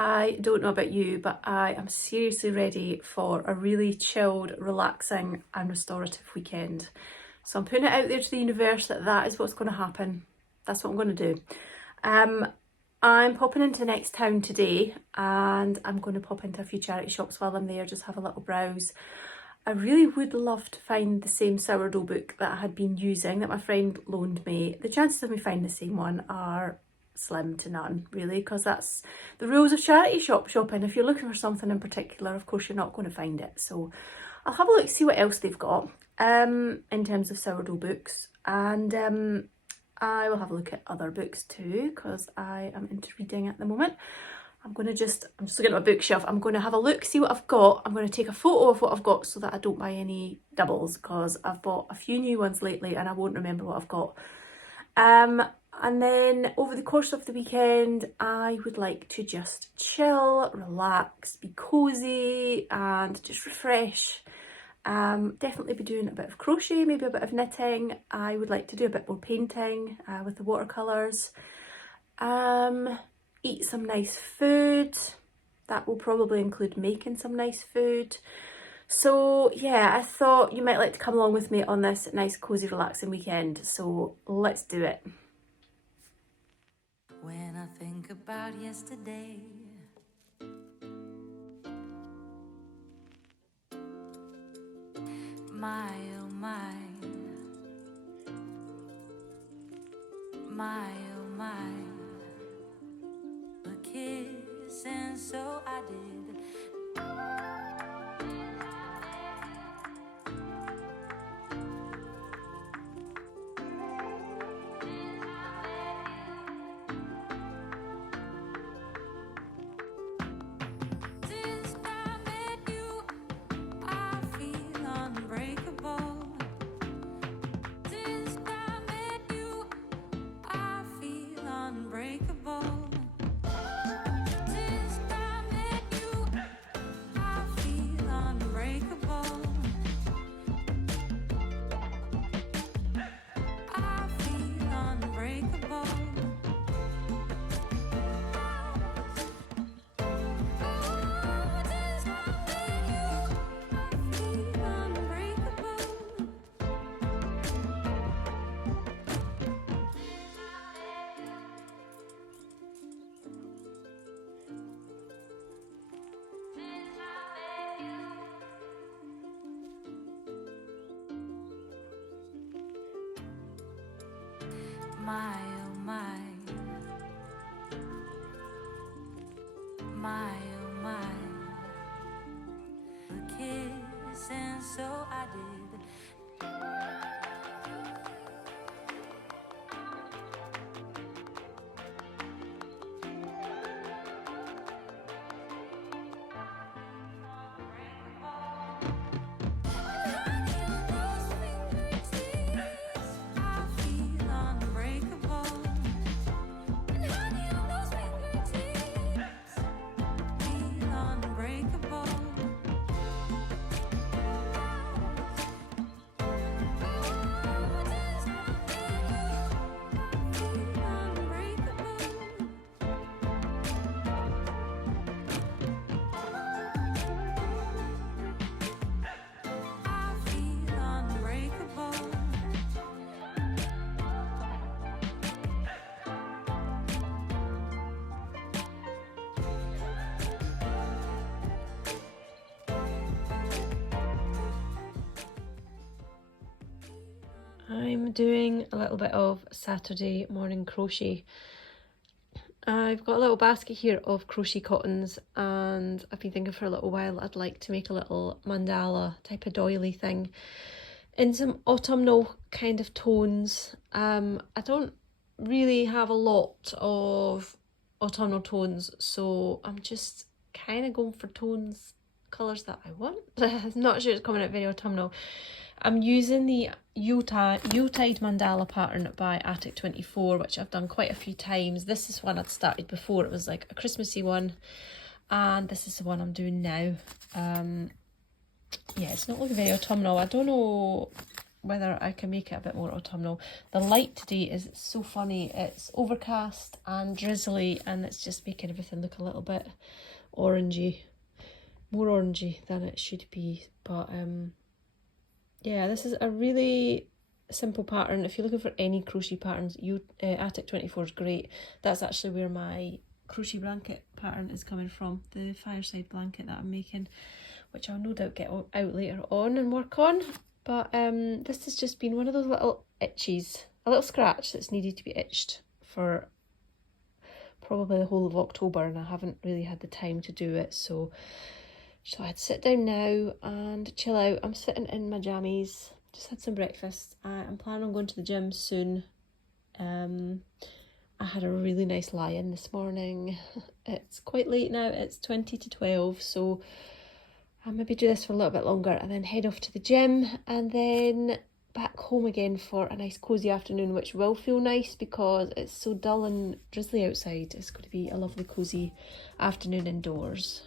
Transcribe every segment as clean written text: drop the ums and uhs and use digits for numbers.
I don't know about you, but I am seriously ready for a really chilled, relaxing and restorative weekend. So I'm putting it out there to the universe that that is what's going to happen. That's what I'm going to do. I'm popping into the next town today and I'm going to pop into a few charity shops while I'm there, just have a little browse. I really would love to find the same sourdough book that I had been using that my friend loaned me. The chances of me finding the same one are slim to none, really, because that's the rules of charity shopping. If you're looking for something in particular, of course you're not going to find it. So I'll have a look, see what else they've got in terms of sourdough books, and I will have a look at other books too, because I am into reading at the moment. I'm just looking at my bookshelf. I'm going to have a look, see what I've got. I'm going to take a photo of what I've got so that I don't buy any doubles, because I've bought a few new ones lately and I won't remember what I've got. And then over the course of the weekend, I would like to just chill, relax, be cozy and just refresh. Definitely be doing a bit of crochet, maybe a bit of knitting. I would like to do a bit more painting with the watercolours. Eat some nice food. That will probably include making some nice food. So yeah, I thought you might like to come along with me on this nice, cozy, relaxing weekend. So let's do it. When I think about yesterday, my oh my, my oh my, a kiss and so I did. Since I met you, I feel unbreakable. Since I met you, I feel unbreakable. Since I met you, I feel unbreakable. I feel unbreakable. My oh my, my oh my, a kiss and so I did. I feel unbreakable. And honey on those fingertips, feel unbreakable. I feel unbreakable. I'm doing a little bit of Saturday morning crochet. I've got a little basket here of crochet cottons, and I've been thinking for a little while I'd like to make a little mandala type of doily thing in some autumnal kind of tones. I don't really have a lot of autumnal tones, so I'm just kind of going for colours that I want. I'm not sure it's coming out very autumnal. I'm using the Yuletide mandala pattern by Attic24, which I've done quite a few times. This is one I'd started before. It was like a Christmassy one, and this is the one I'm doing now. Yeah, it's not looking very autumnal. I don't know whether I can make it a bit more autumnal. The light today is so funny. It's overcast and drizzly, and it's just making everything look a little bit orangey, more orangey than it should be. But yeah, this is a really simple pattern. If you're looking for any crochet patterns, Attic 24 is great. That's actually where my crochet blanket pattern is coming from, the fireside blanket that I'm making, which I'll no doubt get out later on and work on. But this has just been one of those little itches, a little scratch that's needed to be itched for probably the whole of October, and I haven't really had the time to do it, so I'd sit down now and chill out. I'm sitting in my jammies, just had some breakfast. I'm planning on going to the gym soon. I had a really nice lie-in this morning. It's quite late now, it's 20 to 12, so I'll maybe do this for a little bit longer and then head off to the gym and then back home again for a nice cosy afternoon, which will feel nice because it's so dull and drizzly outside. It's going to be a lovely cosy afternoon indoors.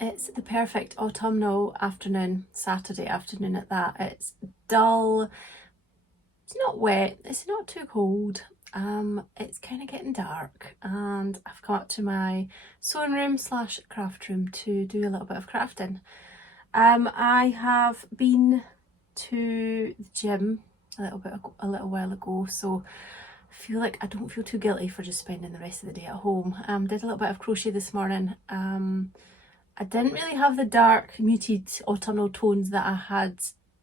It's the perfect autumnal afternoon, Saturday afternoon at that. It's dull, it's not wet, it's not too cold, it's kind of getting dark, and I've come up to my sewing room slash craft room to do a little bit of crafting. I have been to the gym a little while ago, so I feel like I don't feel too guilty for just spending the rest of the day at home. Did a little bit of crochet this morning. I didn't really have the dark, muted autumnal tones that I had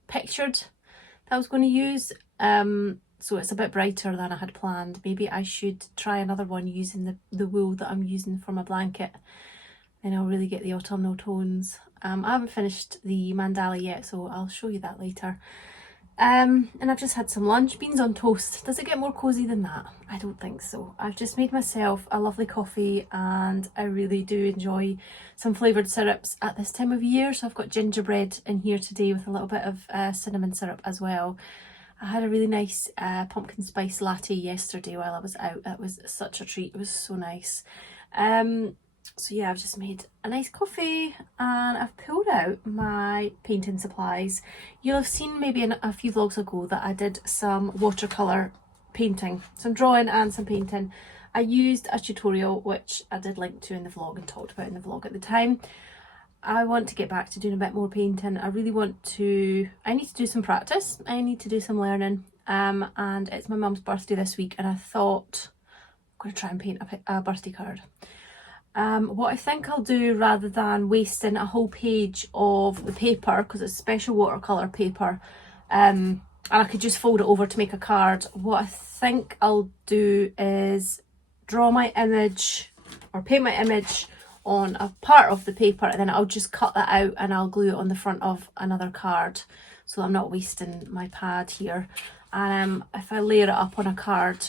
pictured that I was going to use. So it's a bit brighter than I had planned. Maybe I should try another one using the wool that I'm using for my blanket. Then I'll really get the autumnal tones. I haven't finished the mandala yet, so I'll show you that later. And I've just had some lunch, beans on toast. Does it get more cosy than that? I don't think so. I've just made myself a lovely coffee and I really do enjoy some flavoured syrups at this time of year. So I've got gingerbread in here today with a little bit of cinnamon syrup as well. I had a really nice pumpkin spice latte yesterday while I was out. It was such a treat. It was so nice. So yeah, I've just made a nice coffee and I've pulled out my painting supplies. You'll have seen maybe in a few vlogs ago that I did some watercolour painting, some drawing and some painting. I used a tutorial which I did link to in the vlog and talked about in the vlog at the time. I want to get back to doing a bit more painting. I need to do some practice. I need to do some learning. And it's my mum's birthday this week and I thought I'm going to try and paint a birthday card. What I think I'll do, rather than wasting a whole page of the paper, because it's special watercolour paper, and I could just fold it over to make a card, what I think I'll do is draw my image or paint my image on a part of the paper and then I'll just cut that out and I'll glue it on the front of another card so I'm not wasting my pad here. And if I layer it up on a card,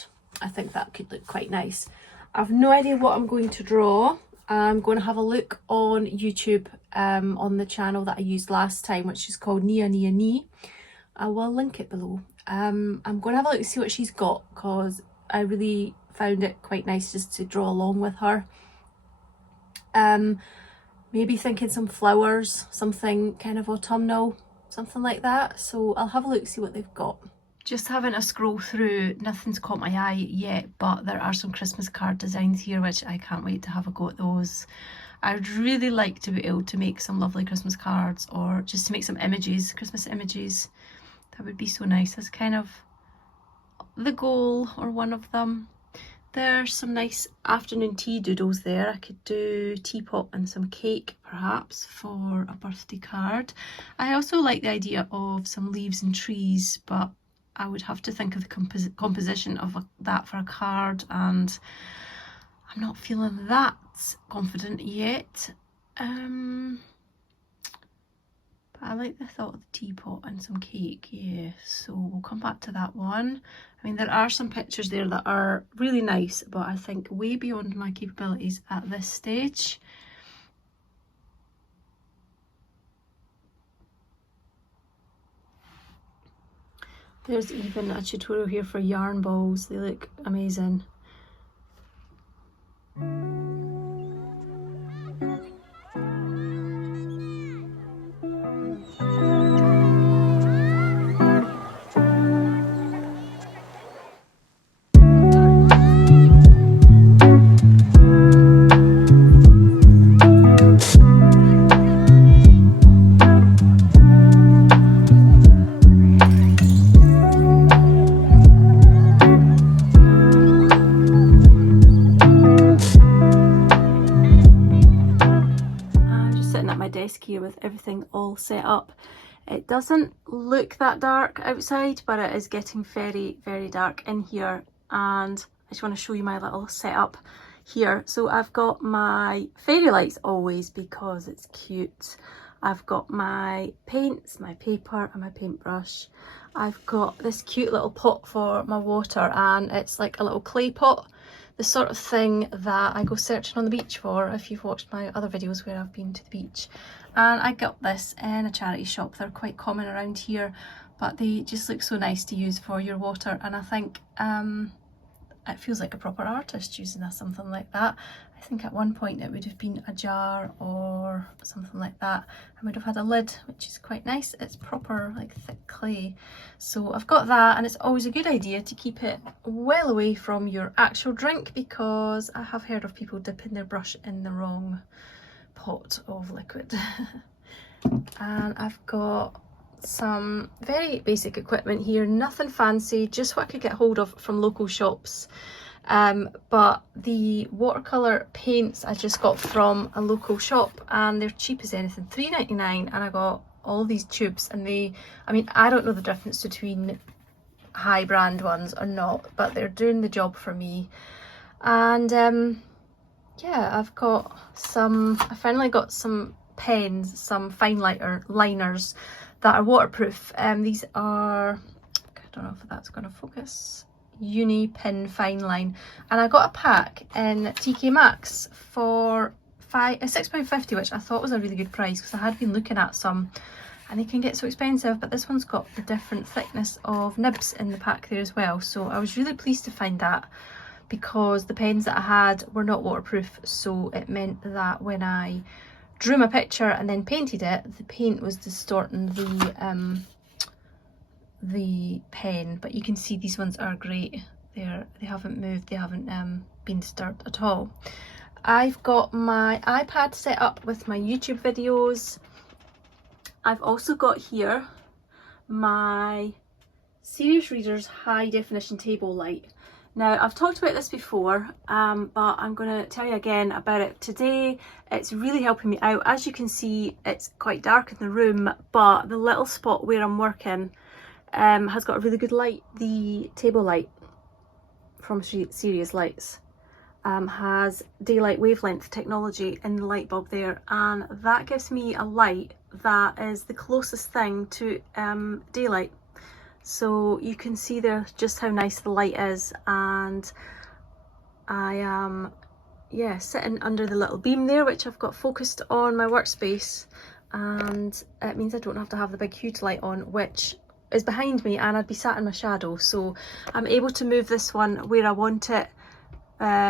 I think that could look quite nice. I've no idea what I'm going to draw. I'm going to have a look on YouTube on the channel that I used last time, which is called Nia Nia Ni. I will link it below. I'm going to have a look to see what she's got because I really found it quite nice just to draw along with her. Maybe thinking some flowers, something kind of autumnal, something like that. So I'll have a look, see what they've got. Just having a scroll through, nothing's caught my eye yet, but there are some Christmas card designs here, which I can't wait to have a go at those. I'd really like to be able to make some lovely Christmas cards or just to make some images, Christmas images. That would be so nice. That's kind of the goal, or one of them. There's some nice afternoon tea doodles there. I could do teapot and some cake perhaps for a birthday card. I also like the idea of some leaves and trees, but I would have to think of the composition of that for a card, and I'm not feeling that confident yet. But I like the thought of the teapot and some cake, yeah, so we'll come back to that one. I mean, there are some pictures there that are really nice, but I think way beyond my capabilities at this stage. There's even a tutorial here for yarn balls. They look amazing. Here with everything all set up. It doesn't look that dark outside, but it is getting very, very dark in here, and I just want to show you my little setup here. So I've got my fairy lights always because it's cute. I've got my paints, my paper and my paintbrush. I've got this cute little pot for my water, and it's like a little clay pot, the sort of thing that I go searching on the beach for, if you've watched my other videos where I've been to the beach. And I got this in a charity shop. They're quite common around here, but they just look so nice to use for your water, and I think it feels like a proper artist using something like that. I think at one point it would have been a jar or something like that. I would have had a lid, which is quite nice. It's proper like thick clay. So I've got that, and it's always a good idea to keep it well away from your actual drink, because I have heard of people dipping their brush in the wrong pot of liquid. And I've got some very basic equipment here, nothing fancy, just what I could get hold of from local shops. But the watercolour paints I just got from a local shop, and they're cheap as anything, £3.99, and I got all these tubes, and I mean, I don't know the difference between high brand ones or not, but they're doing the job for me. And yeah, I finally got some pens, some fine liners that are waterproof. These are, I don't know if that's going to focus, Uni Pin Fine Line, and I got a pack in TK Maxx for £6.50, which I thought was a really good price because I had been looking at some and they can get so expensive, but this one's got the different thickness of nibs in the pack there as well, so I was really pleased to find that, because the pens that I had were not waterproof, so it meant that when I drew my picture and then painted it, the paint was distorting the pen. But you can see these ones are great. They haven't moved, they haven't been disturbed at all. I've got my iPad set up with my YouTube videos. I've also got here my Serious Readers high definition table light. Now, I've talked about this before, but I'm going to tell you again about it today. It's really helping me out. As you can see, it's quite dark in the room, but the little spot where I'm working has got a really good light. The table light from Serious Lights has daylight wavelength technology in the light bulb there, and that gives me a light that is the closest thing to daylight. So you can see there just how nice the light is, and I am sitting under the little beam there, which I've got focused on my workspace, and it means I don't have to have the big huge light on, which is behind me, and I'd be sat in my shadow. So I'm able to move this one where I want it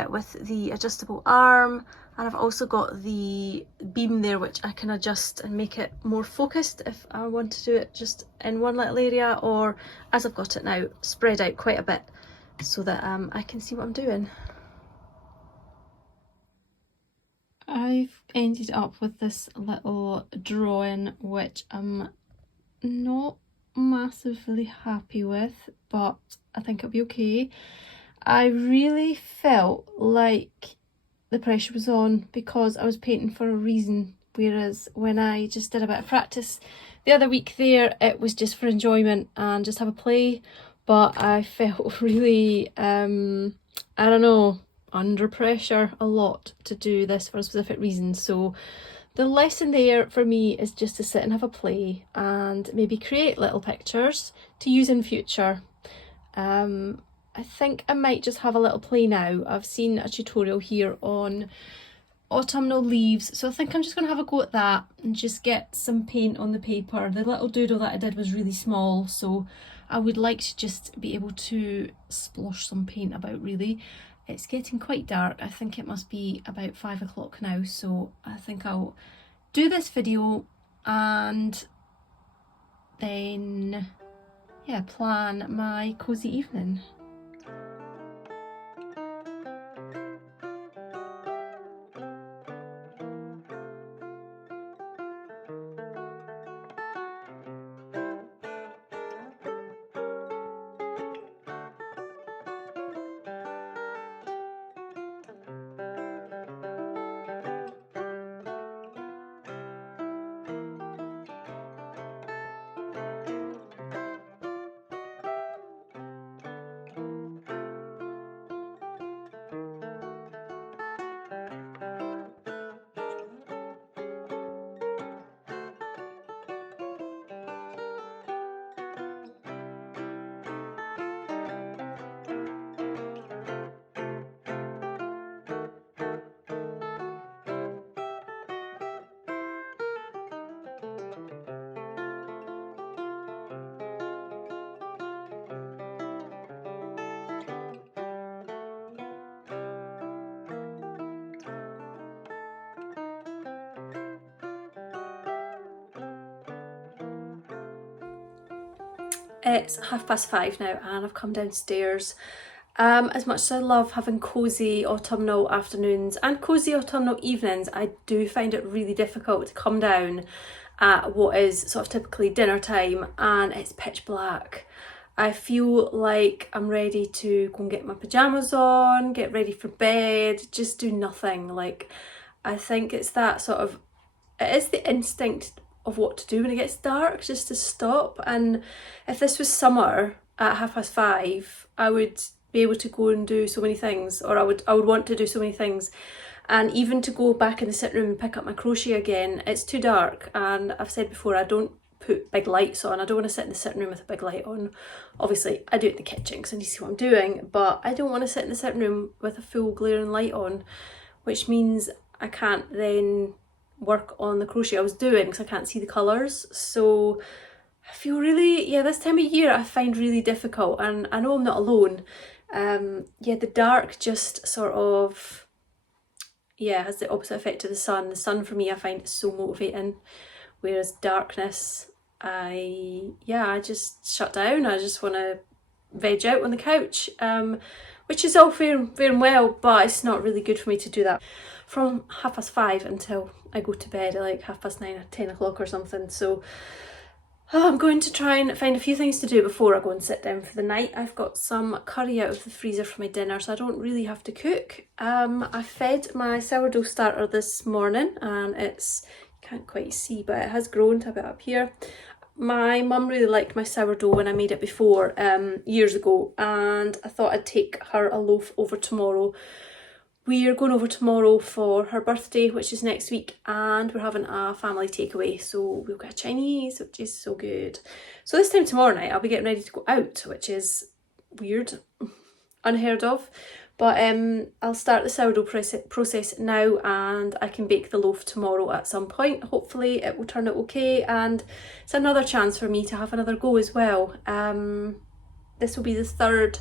with the adjustable arm, and I've also got the beam there which I can adjust and make it more focused if I want to do it just in one little area, or as I've got it now, spread out quite a bit so that I can see what I'm doing. I've ended up with this little drawing which I'm not massively happy with, but I think it'll be okay. I really felt like the pressure was on because I was painting for a reason, whereas when I just did a bit of practice the other week there, it was just for enjoyment and just have a play. But I felt really, I don't know, under pressure a lot to do this for a specific reason. So the lesson there for me is just to sit and have a play and maybe create little pictures to use in future. I think I might just have a little play now. I've seen a tutorial here on autumnal leaves, so I think I'm just going to have a go at that and just get some paint on the paper. The little doodle that I did was really small, so I would like to just be able to splosh some paint about really. It's getting quite dark. I think it must be about 5 o'clock now, so I think I'll do this video and then plan my cosy evening. It's 5:30 now and I've come downstairs. As much as I love having cosy autumnal afternoons and cosy autumnal evenings, I do find it really difficult to come down at what is sort of typically dinner time and it's pitch black. I feel like I'm ready to go and get my pyjamas on, get ready for bed, just do nothing. Like, I think it's that sort of, it is the instinct of what to do when it gets dark, just to stop. And if this was summer at 5:30, I would be able to go and do so many things, or I would want to do so many things. And even to go back in the sitting room and pick up my crochet again, it's too dark. And I've said before, I don't put big lights on. I don't want to sit in the sitting room with a big light on. Obviously I do it in the kitchen because I need to see what I'm doing, but I don't want to sit in the sitting room with a full glaring light on, which means I can't then work on the crochet I was doing because I can't see the colours. So I feel really, yeah, this time of year I find really difficult, and I know I'm not alone. Yeah, the dark just sort of, yeah, has the opposite effect to the sun. The sun for me I find is so motivating, whereas darkness, I just shut down. I just want to veg out on the couch, which is all fair and well, but it's not really good for me to do that from 5:30 until I go to bed at like 9:30 or 10 o'clock or something. So I'm going to try and find a few things to do before I go and sit down for the night. I've got some curry out of the freezer for my dinner, so I don't really have to cook. I fed my sourdough starter this morning, and it's, you can't quite see, but it has grown to about up here. My mum really liked my sourdough when I made it before, years ago, and I thought I'd take her a loaf over tomorrow. We're going over tomorrow for her birthday, which is next week, and we're having a family takeaway, so we'll get a Chinese, which is so good. So this time tomorrow night I'll be getting ready to go out, which is weird, unheard of, but I'll start the sourdough process now, and I can bake the loaf tomorrow at some point. Hopefully it will turn out okay, and it's another chance for me to have another go as well. This will be the third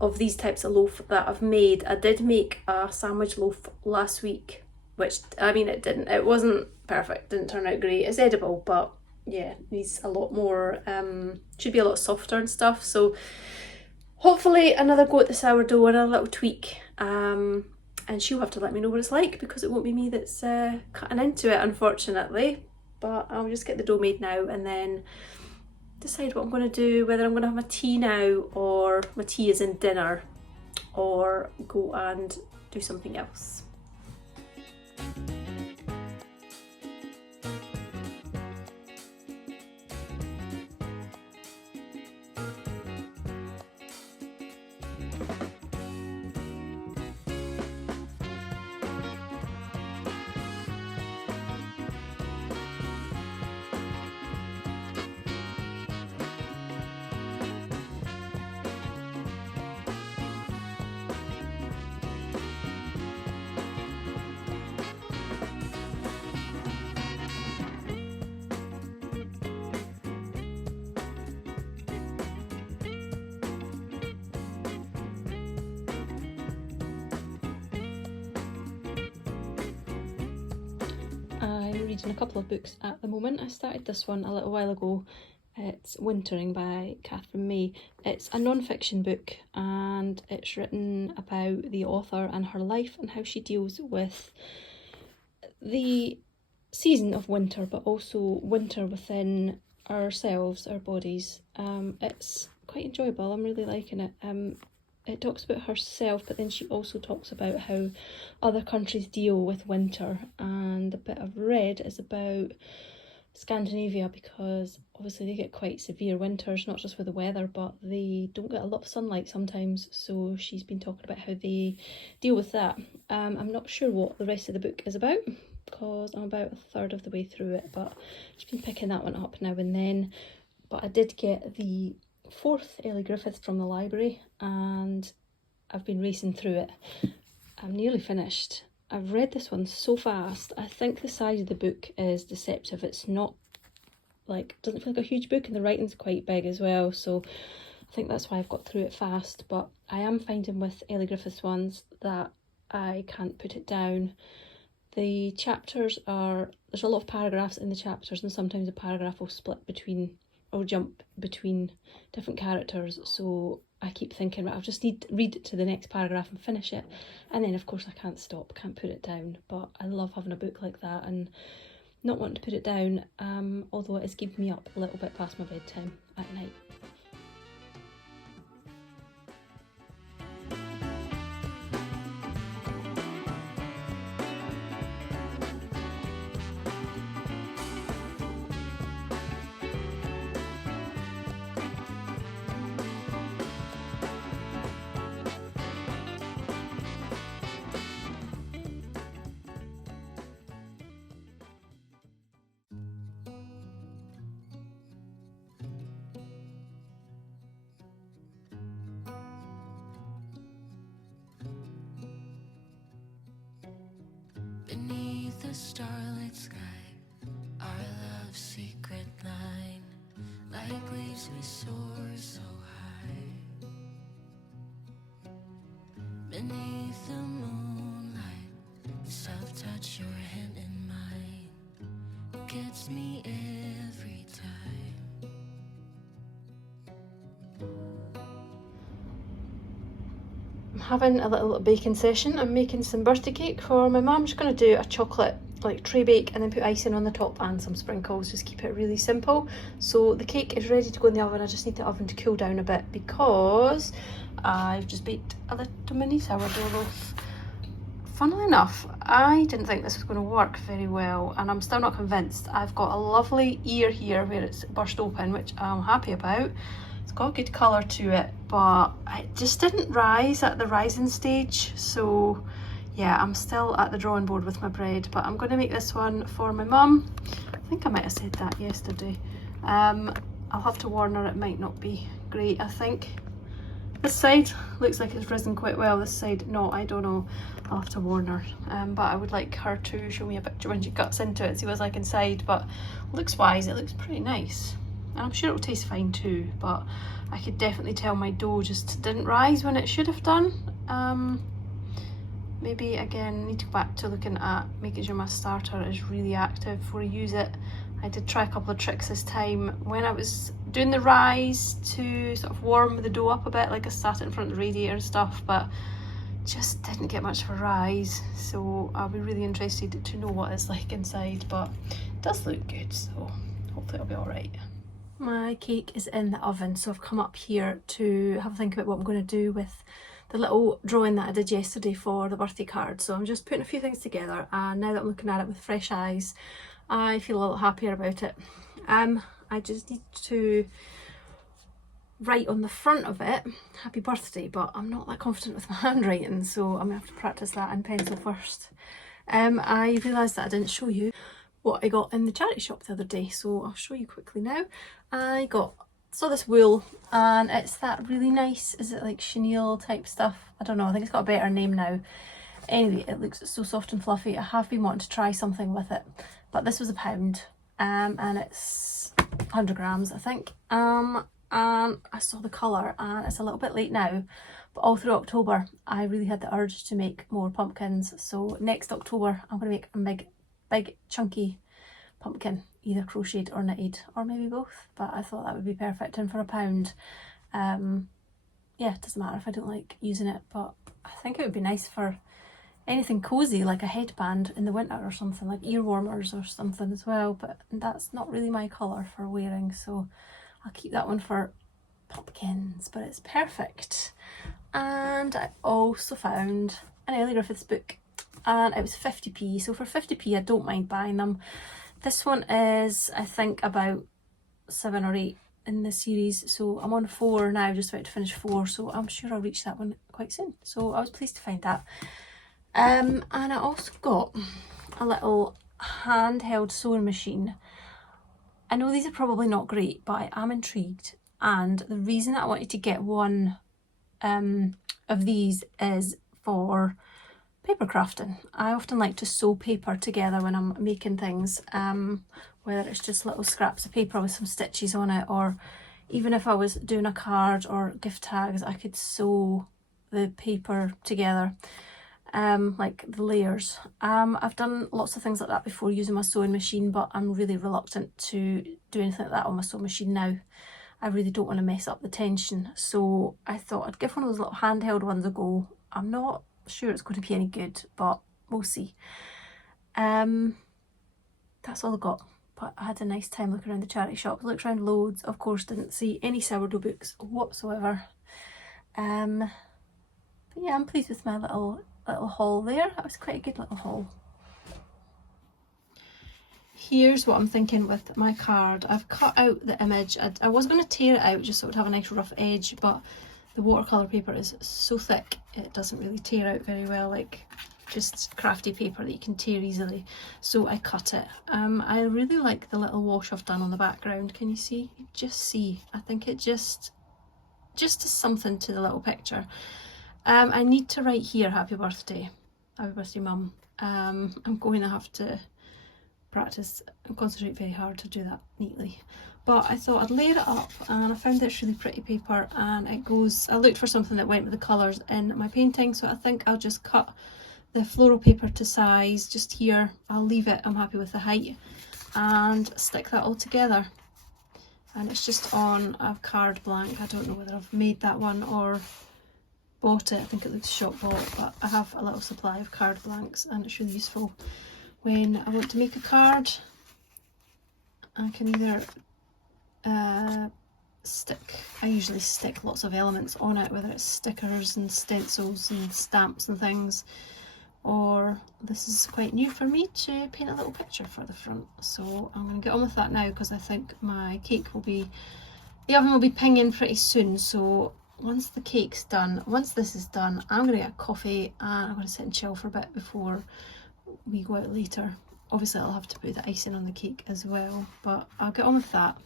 of these types of loaf that I've made. I did make a sandwich loaf last week, which, I mean, it wasn't perfect, didn't turn out great. It's edible, but yeah, needs a lot more, should be a lot softer and stuff. So hopefully another go at the sourdough and a little tweak, and she'll have to let me know what it's like, because it won't be me that's cutting into it, unfortunately. But I'll just get the dough made now and then decide what I'm going to do, whether I'm going to have my tea now, or my tea is in dinner, or go and do something else. I'm reading a couple of books at the moment. I started this one a little while ago. It's Wintering by Catherine May. It's a non-fiction book, and it's written about the author and her life and how she deals with the season of winter, but also winter within ourselves, our bodies. It's quite enjoyable. I'm really liking it. It talks about herself, but then she also talks about how other countries deal with winter, and the bit I've read is about Scandinavia, because obviously they get quite severe winters, not just with the weather, but they don't get a lot of sunlight sometimes. So she's been talking about how they deal with that. I'm not sure what the rest of the book is about, because I'm about a third of the way through it, but she's been picking that one up now and then. But I did get the 4th Ellie Griffith from the library, and I've been racing through it. I'm nearly finished. I've read this one so fast. I think the size of the book is deceptive. It's not like, doesn't feel like a huge book, and the writing's quite big as well, so I think that's why I've got through it fast. But I am finding with Ellie Griffith's ones that I can't put it down. The chapters are, there's a lot of paragraphs in the chapters, and sometimes a paragraph will split between or jump between different characters, so I keep thinking, right, I'll just need to read it to the next paragraph and finish it, and then of course I can't stop, can't put it down. But I love having a book like that and not wanting to put it down, although it is keeping me up a little bit past my bedtime at night. the starlit sky, our love's secret line. Like leaves we soar so high. Beneath the moonlight, the soft touch your hand in mine gets me every time. I'm having a little baking session. I'm making some birthday cake for my mum. She's going to do a chocolate like tray bake and then put icing on the top and some sprinkles, just keep it really simple. So the cake is ready to go in the oven. I just need the oven to cool down a bit because I've just baked a little mini sourdough loaf. Funnily enough, I didn't think this was going to work very well and I'm still not convinced. I've got a lovely ear here where it's burst open, which I'm happy about. It's got a good colour to it, but it just didn't rise at the rising stage. So yeah, I'm still at the drawing board with my bread, but I'm going to make this one for my mum. I think I might have said that yesterday. I'll have to warn her it might not be great, I think. This side looks like it's risen quite well, this side not, I don't know. I'll have to warn her. But I would like her to show me a picture when she cuts into it, see what it's like inside. But looks wise, it looks pretty nice. And I'm sure it'll taste fine too, but I could definitely tell my dough just didn't rise when it should have done. Maybe again, need to go back to looking at making sure my starter is really active before I use it. I did try a couple of tricks this time when I was doing the rise to sort of warm the dough up a bit, like I sat it in front of the radiator and stuff, but just didn't get much of a rise. So I'll be really interested to know what it's like inside, but it does look good, so hopefully it'll be all right. My cake is in the oven, so I've come up here to have a think about what I'm going to do with the little drawing that I did yesterday for the birthday card. So I'm just putting a few things together, and now that I'm looking at it with fresh eyes, I feel a little happier about it. I just need to write on the front of it, happy birthday, but I'm not that confident with my handwriting, so I'm gonna have to practice that in pencil first. I realised that I didn't show you what I got in the charity shop the other day, so I'll show you quickly now. I saw this wool, and it's that really nice, is it like chenille type stuff? I don't know, I think it's got a better name now. Anyway, it looks so soft and fluffy. I have been wanting to try something with it, but this was £1, and it's 100 grams, I think. And I saw the colour, and it's a little bit late now, but all through October I really had the urge to make more pumpkins. So next October I'm going to make a big chunky pumpkin, either crocheted or knitted, or maybe both, but I thought that would be perfect. And for £1, yeah, it doesn't matter if I don't like using it, but I think it would be nice for anything cozy, like a headband in the winter or something, like ear warmers or something as well, but that's not really my colour for wearing, so I'll keep that one for pumpkins, but it's perfect. And I also found an Ellie Griffiths book, and it was 50p, so for 50p I don't mind buying them. This one is, I think, about 7 or 8 in the series, so I'm on 4 now, just about to finish 4, so I'm sure I'll reach that one quite soon. So I was pleased to find that. And I also got a little handheld sewing machine. I know these are probably not great, but I am intrigued, and the reason that I wanted to get one of these is for paper crafting. I often like to sew paper together when I'm making things, whether it's just little scraps of paper with some stitches on it, or even if I was doing a card or gift tags, I could sew the paper together, like the layers. I've done lots of things like that before using my sewing machine, but I'm really reluctant to do anything like that on my sewing machine now. I really don't want to mess up the tension, so I thought I'd give one of those little handheld ones a go. I'm not sure it's going to be any good, but we'll see. That's all I got, but I had a nice time looking around the charity shop. Looked around loads, of course didn't see any sourdough books whatsoever. But yeah, I'm pleased with my little haul there. That was quite a good little haul. Here's what I'm thinking with my card. I've cut out the image. I was going to tear it out just so it would have a nice rough edge, but the watercolour paper is so thick it doesn't really tear out very well, like just crafty paper that you can tear easily. So I cut it. I really like the little wash I've done on the background. Can you see? Just see. I think it just does something to the little picture. I need to write here, happy birthday mum. I'm going to have to practice and concentrate very hard to do that neatly. But I thought I'd layer it up, and I found this really pretty paper, and it goes, I looked for something that went with the colours in my painting, so I think I'll just cut the floral paper to size just here. I'll leave it, I'm happy with the height, and stick that all together. And it's just on a card blank. I don't know whether I've made that one or bought it. I think it looks shop bought, but I have a little supply of card blanks, and it's really useful when I want to make a card. I can either I usually stick lots of elements on it, whether it's stickers and stencils and stamps and things, or this is quite new for me to paint a little picture for the front. So I'm going to get on with that now, because I think my cake will be, the oven will be pinging pretty soon. So once the cake's done, once this is done, I'm going to get a coffee and I'm going to sit and chill for a bit before we go out later. Obviously I'll have to put the icing on the cake as well, but I'll get on with that.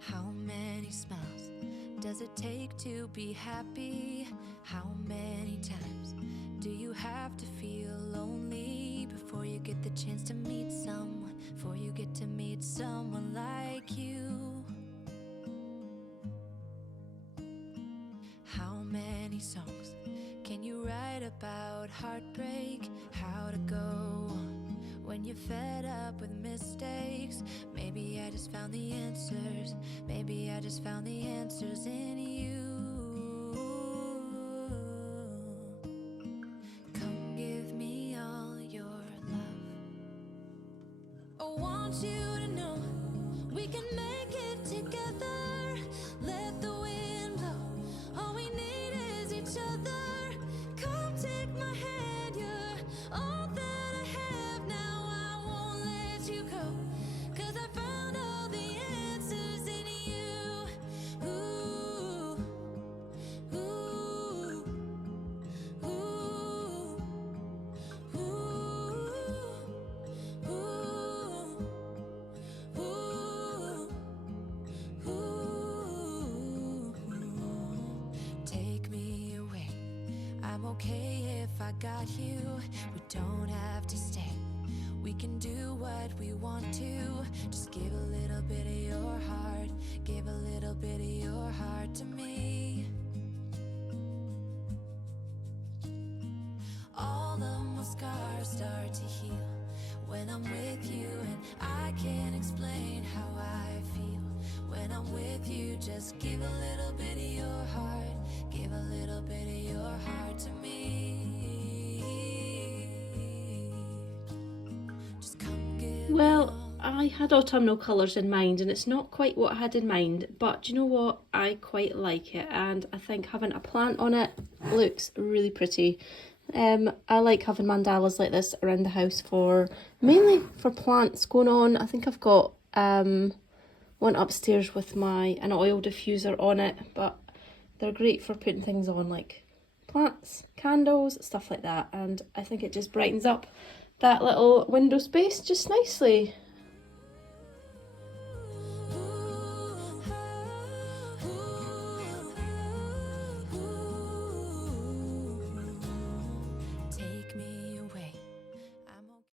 How many smiles does it take to be happy? How many times do you have to feel lonely before you get the chance to meet someone, before you get to meet someone like you? How many songs can you write about heartbreak? How to go on when you're fed up with mistakes? Maybe I just found the answers. Maybe I just found the answers in you. Come give me all your love. I want you to know we can make it together. Let the wind blow. All we need is each other. Come take my hand. You're all that I have now. I won't let you go, 'cause I found all the answers in you. Ooh, ooh, ooh, ooh, ooh, ooh. Take me away. I'm okay if I got you. We don't have to stay. We can do what we want to. Just give a little bit of your heart. Give a little bit of your heart to me. All of my scars start to heal when I'm with you, and I can't explain how I feel when I'm with you. Just give a little bit of your heart. Give a little bit of your heart to me. Just come give me Well, all. I had autumnal colours in mind, and it's not quite what I had in mind, but do you know what? I quite like it, and I think having a plant on it looks really pretty. I like having mandalas like this around the house for, mainly for plants going on. I think I've got one upstairs with an oil diffuser on it, but they're great for putting things on, like plants, candles, stuff like that, and I think it just brightens up that little window space just nicely.